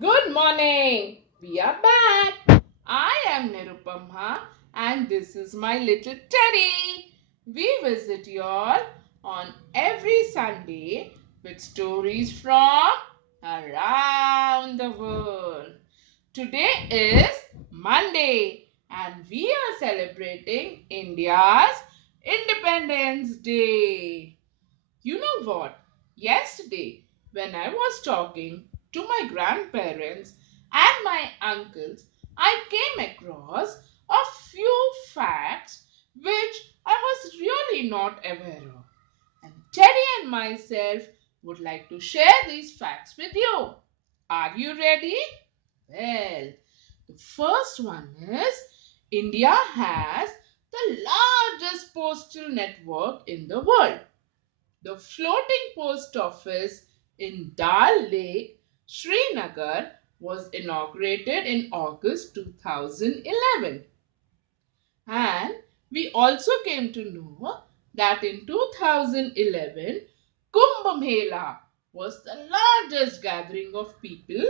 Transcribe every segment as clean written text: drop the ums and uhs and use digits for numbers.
Good morning. We are back. I am Nirupama and this is my little teddy. We visit you all on every Sunday with stories from around the world. Today is Monday and we are celebrating India's Independence Day. You know what? Yesterday, when I was talking to my grandparents and my uncles, I came across a few facts which I was really not aware of. And Teddy and myself would like to share these facts with you. Are you ready? Well, the first one is India has the largest postal network in the world. The floating post office in Dal Lake, Srinagar, was inaugurated in August 2011. And we also came to know that in 2011, Kumbh Mela was the largest gathering of people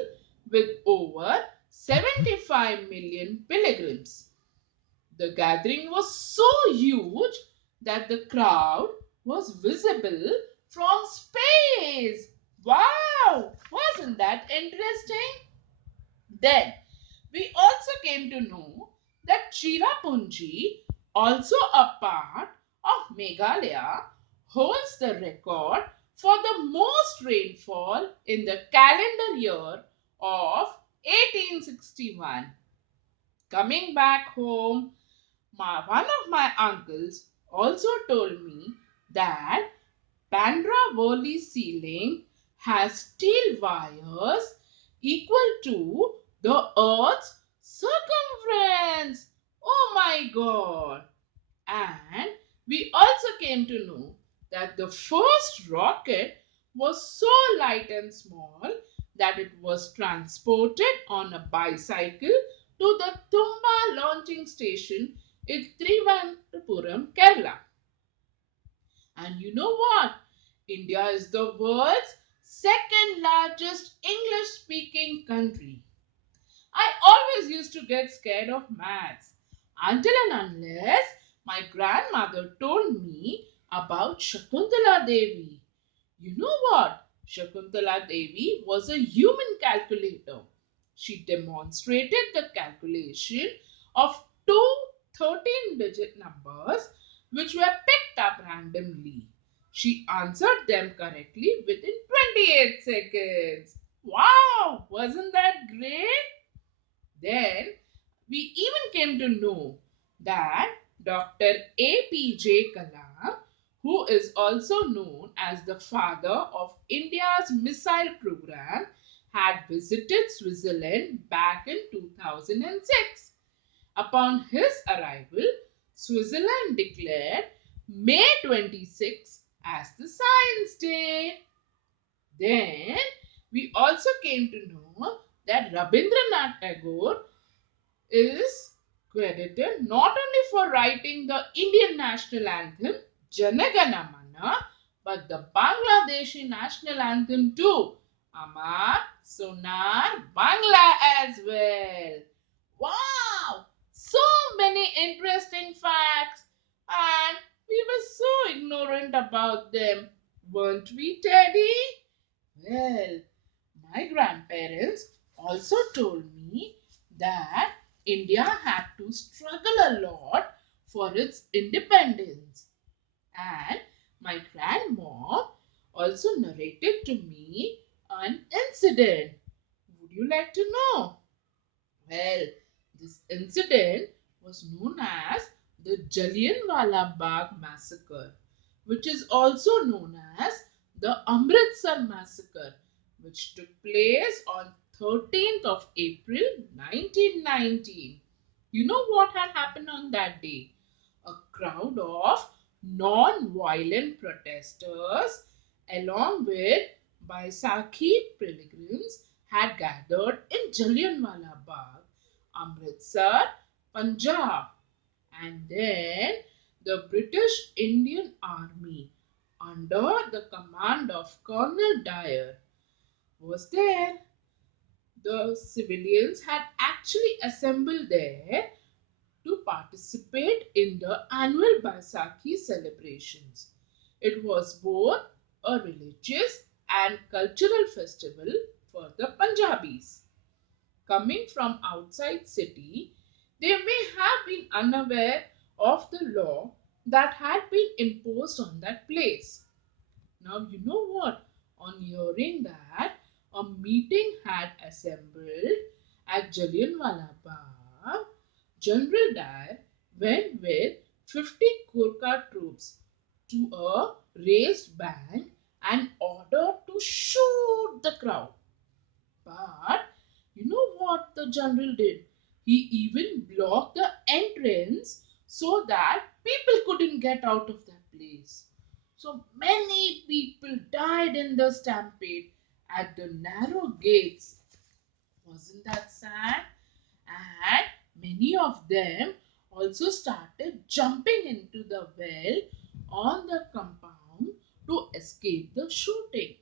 with over 75 million pilgrims. The gathering was so huge that the crowd was visible from space. Wow! Wasn't that interesting? Then we also came to know that Chirapunji, also a part of Meghalaya, holds the record for the most rainfall in the calendar year of 1861. Coming back home, one of my uncles also told me that Bandra Worli ceiling has steel wires equal to the Earth's circumference. Oh my God! And we also came to know that the first rocket was so light and small that it was transported on a bicycle to the Tumba launching station in Trivandrum, Kerala. And you know what? India is the world's second largest English speaking country. I always used to get scared of maths until and unless my grandmother told me about Shakuntala Devi. You know what? Shakuntala Devi was a human calculator. She demonstrated the calculation of two 13-digit numbers which were picked up randomly. She answered them correctly within 28 seconds. Wow! Wasn't that great? Then we even came to know that Dr. APJ Kalam, who is also known as the father of India's missile program, had visited Switzerland back in 2006. Upon his arrival, Switzerland declared May 26 as the Science Day. Then we also came to know that Rabindranath Tagore is credited not only for writing the Indian national anthem Janagana Mana but the Bangladeshi national anthem too, Amar Sonar Bangla as well. Wow! So many interesting facts, and we were so ignorant about them, weren't we, Teddy? Well, my grandparents also told me that India had to struggle a lot for its independence. And my grandmom also narrated to me an incident. Would you like to know? Well, this incident was known as the Jallianwala Bagh massacre, which is also known as the Amritsar massacre, which took place on 13th of April 1919. You know what had happened on that day? A crowd of non-violent protesters along with Baisakhi pilgrims had gathered in Jallianwala Bagh, Amritsar, Punjab. And then the British Indian Army, under the command of Colonel Dyer, was there. The civilians had actually assembled there to participate in the annual Baisakhi celebrations. It was both a religious and cultural festival for the Punjabis. Coming from outside city, they may have been unaware of the law that had been imposed on that place. Now, you know what? On hearing that a meeting had assembled at Jallianwala Bagh, General Dyer went with 50 Gurkha troops to a raised bank and ordered to shoot the crowd. But you know what the general did? He even blocked the entrance so that people couldn't get out of that place. So many people died in the stampede at the narrow gates. Wasn't that sad? And many of them also started jumping into the well on the compound to escape the shooting.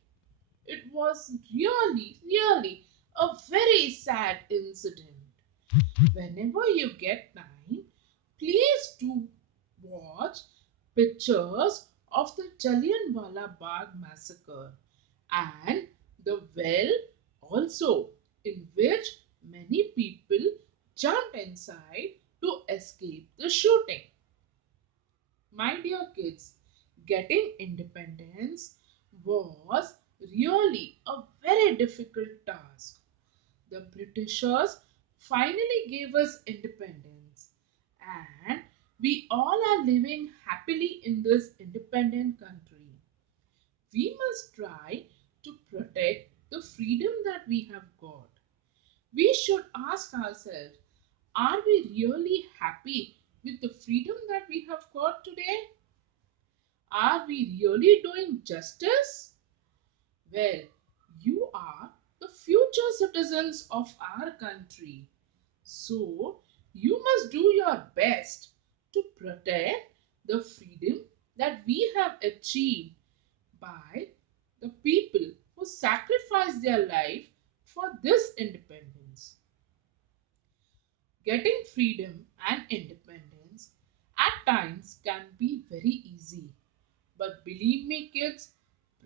It was really a very sad incident. Whenever you get time, please do watch pictures of the Jallianwala Bagh massacre and the well also, in which many people jumped inside to escape the shooting. My dear kids, getting independence was really a very difficult task. The Britishers finally gave us independence, and we all are living happily in this independent country. We must try to protect the freedom that we have got. We should ask ourselves, are we really happy with the freedom that we have got today? Are we really doing justice? Well, you are the future citizens of our country. So, you must do your best to protect the freedom that we have achieved by the people who sacrificed their life for this independence. Getting freedom and independence at times can be very easy. But believe me, kids,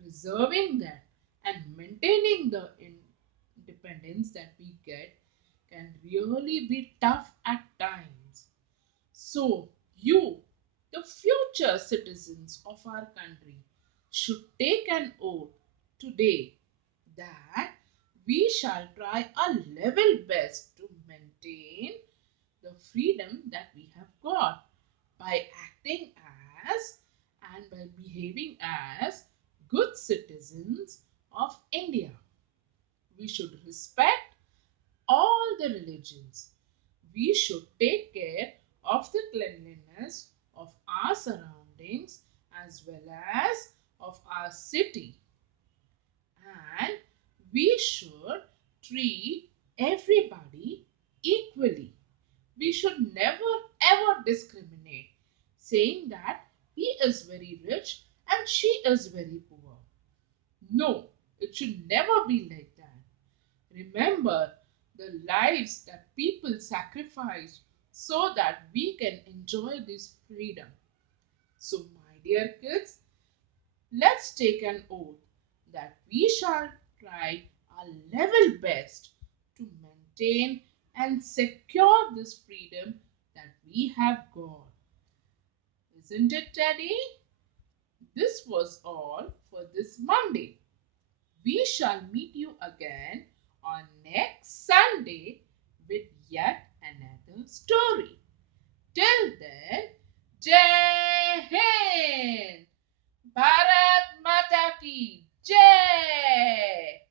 preserving that and maintaining the independence that we get can really be tough at times. So, you, the future citizens of our country, should take an oath today that we shall try our level best to maintain the freedom that we have got by acting as and by behaving as good citizens of India. We should respect all the religions. We should take care of the cleanliness of our surroundings as well as of our city. And we should treat everybody equally. We should never ever discriminate, saying that he is very rich and she is very poor. No, it should never be like that. Remember the lives that people sacrificed so that we can enjoy this freedom. So, my dear kids, let's take an oath that we shall try our level best to maintain and secure this freedom that we have got. Isn't it, Teddy? This was all for this Monday. We shall meet you again on next Sunday with yet another story. Till then, Jai Hind! Bharat Mata Ki Jai!